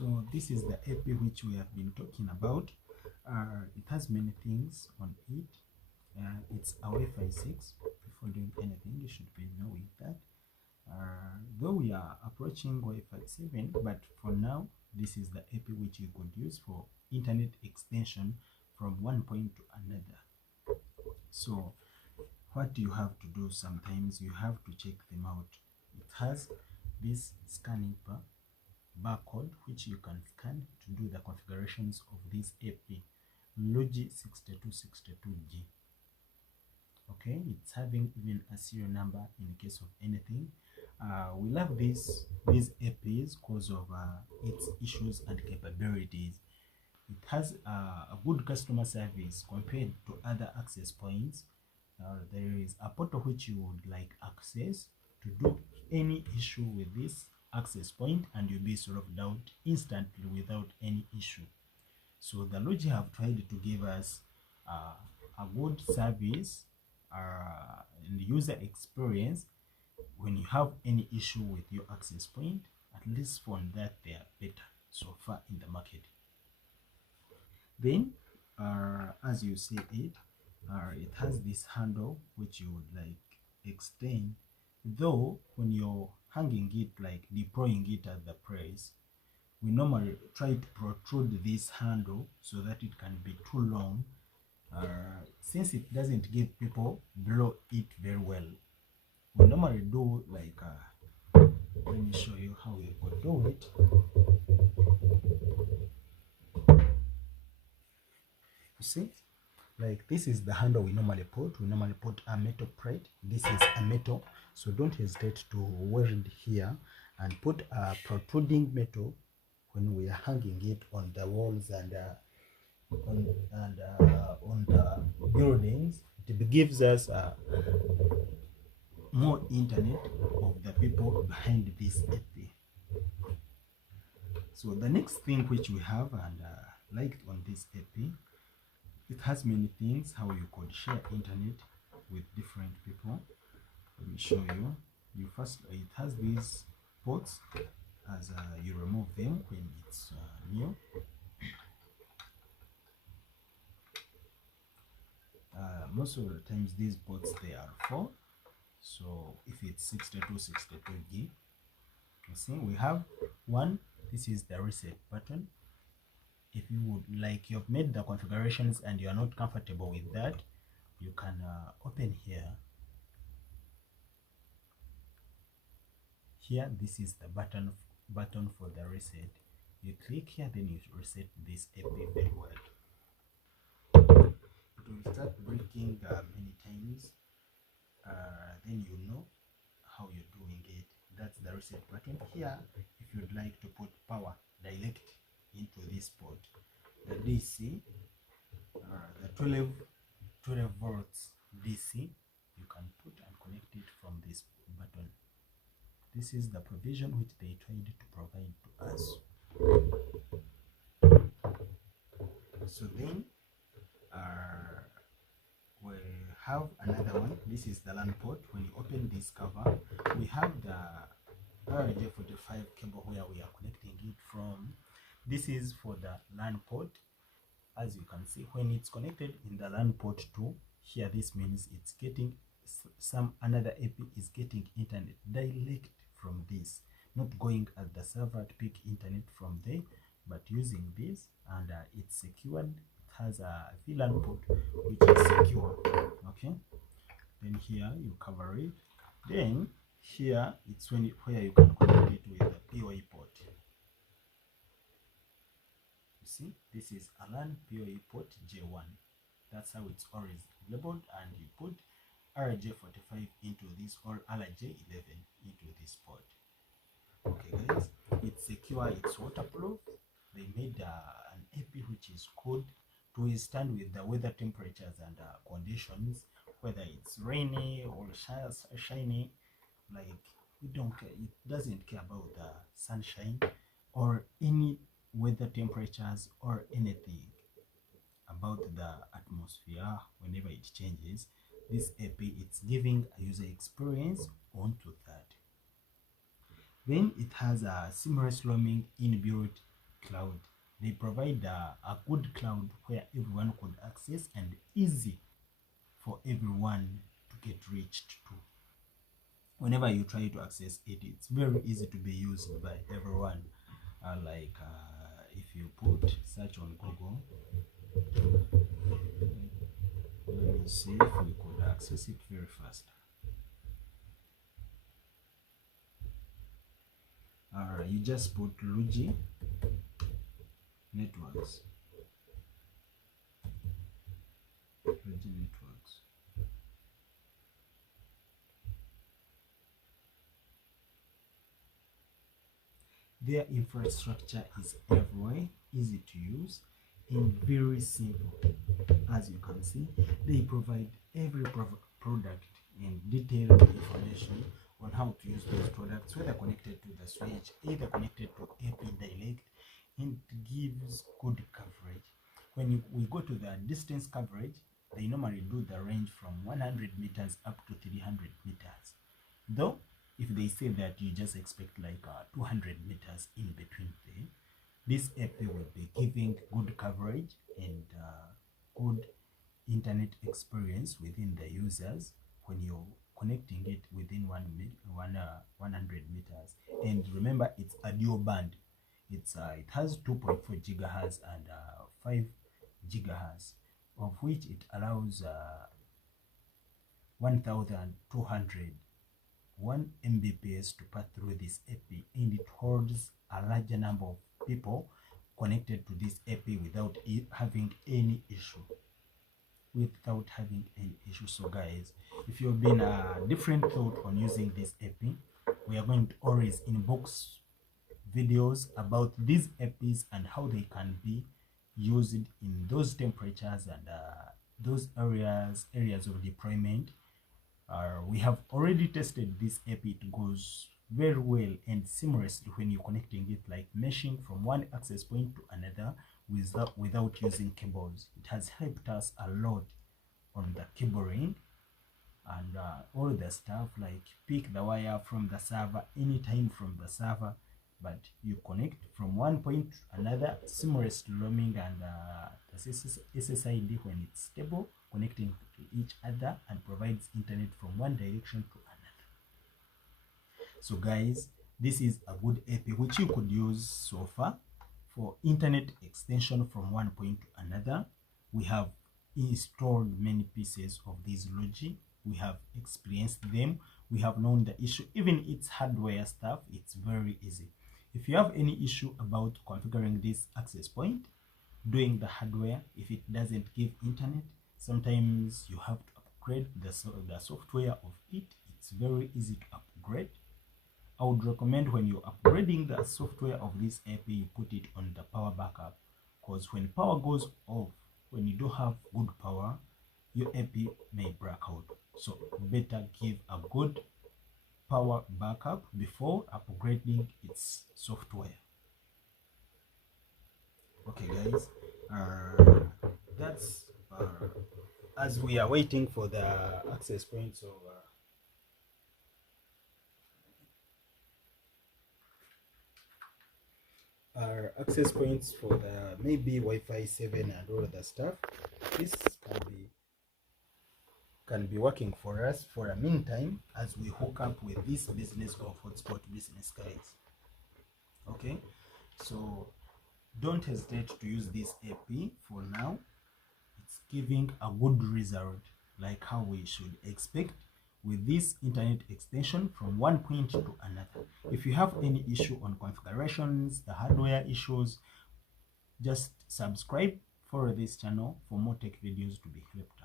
So this is the AP which we have been talking about. It has many things on it. It's a Wi-Fi 6. Before doing anything, you should be knowing that. Though we are approaching Wi-Fi 7, but for now, this is the AP which you could use for internet extension from one point to another. So what you have to do, sometimes you have to check them out. It has this scanning barcode which you can scan to do the configurations of this AP RG-RAP6262. Okay, it's having even a serial number in case of anything. We love these APs because of its issues and capabilities. It has a good customer service compared to other access points. There is a portal which you would like access to do any issue with this access point, and you'll be solved out instantly without any issue. So the Logi have tried to give us a good service and user experience. When you have any issue with your access point, at least for that they are better so far in the market. Then as you see it, it has this handle which you would like extend, though when you're hanging it, like deploying it at the press, we normally try to protrude this handle so that it can be too long, since it doesn't give people below it very well. We normally do like let me show you how we could do it. You see, like this is the handle we normally put. We normally put a metal plate. This is a metal, so don't hesitate to wear it here and put a protruding metal when we are hanging it on the walls and on the buildings. It gives us more internet of the people behind this AP. So the next thing which we have and liked on this AP, it has many things how you could share internet with different people. Let me show you. It has these ports as you remove them when it's new. Most of the times these ports they are 4. So if it's 62 gig, you see we have one. This is the reset button. If you would like, you've made the configurations and you are not comfortable with that, you can open here. Here, this is the button for the reset. You click here, then you reset this AP very well. It will start breaking many times. Then you know how you're doing it. That's the reset button. Here, if you'd like to put power direct into this port, the DC, the 12 volts DC, you can put and connect it from this button. This is the provision which they tried to provide to us. So then we have another one. This is the LAN port. When you open this cover, we have the RG-45 cable where we are connecting it from. This is for the LAN port. As you can see, when it's connected in the LAN port 2, here this means it's getting another AP is getting internet direct from this, not going at the server to pick internet from there, but using this, and it's secured. It has a VLAN port which is secure. Okay, then here you cover it. Then here it's where you can connect it with the PoE port. You see, this is a LAN PoE port J1. That's how it's always labeled, and you put RG-45 into this or RG-11 into this port. Okay guys, it's secure, it's waterproof. They made an AP which is good to withstand with the weather temperatures and conditions, whether it's rainy or shiny. Like, we don't care, it doesn't care about the sunshine or any weather temperatures or anything about the atmosphere. Whenever it changes, this AP, it's giving a user experience onto that. Then it has a seamless roaming inbuilt cloud. They provide a good cloud where everyone could access and easy for everyone to get reached to. Whenever you try to access it, it's very easy to be used by everyone. If you put search on Google, let me see if we could access it very fast. You just put RG networks. RG networks. Their infrastructure is everywhere, easy to use, and very simple. As you can see, they provide every product and detailed information on how to use those products, whether connected to the switch, either connected to AP direct, and gives good coverage. When we go to the distance coverage, they normally do the range from 100 meters up to 300 meters. Though, if they say that you just expect like 200 meters in between there, this AP will be giving good coverage and good internet experience within the users when you're connecting it within 100 meters. And remember, it's a dual band. It has 2.4 gigahertz and 5 gigahertz, of which it allows 1201 Mbps to pass through this AP, and it holds a larger number of people connected to this AP without having any issue. So guys, if you've been a different thought on using this AP, we are going to always inbox videos about these APs and how they can be used in those temperatures and those areas of deployment. We have already tested this AP. It goes very well and seamlessly when you're connecting it, like meshing from one access point to another without using cables. It has helped us a lot on the cabling and all the stuff, like pick the wire from the server anytime from the server, but you connect from one point to another, seamless roaming, and the SSID, when it's stable, connecting to each other and provides internet from one direction to another. So guys, this is a good AP which you could use so far for internet extension from one point to another. We have installed many pieces of this logic. We have experienced them. We have known the issue. Even its hardware stuff, it's very easy. If you have any issue about configuring this access point, doing the hardware, if it doesn't give internet, sometimes you have to upgrade the software of it. It's very easy to upgrade. I would recommend when you're upgrading the software of this AP, you put it on the power backup, because when power goes off, when you don't have good power, your AP may break out. So better give a good power backup before upgrading its software. Okay guys, that's as we are waiting for the access points of our access points for the maybe Wi-Fi 7 and all of the stuff. This can be working for us for a meantime as we hook up with this business of hotspot business, guys. Okay, so don't hesitate to use this AP for now. It's giving a good result, like how we should expect with this internet extension from one point to another. If you have any issue on configurations, the hardware issues, just subscribe, follow this channel for more tech videos to be helped.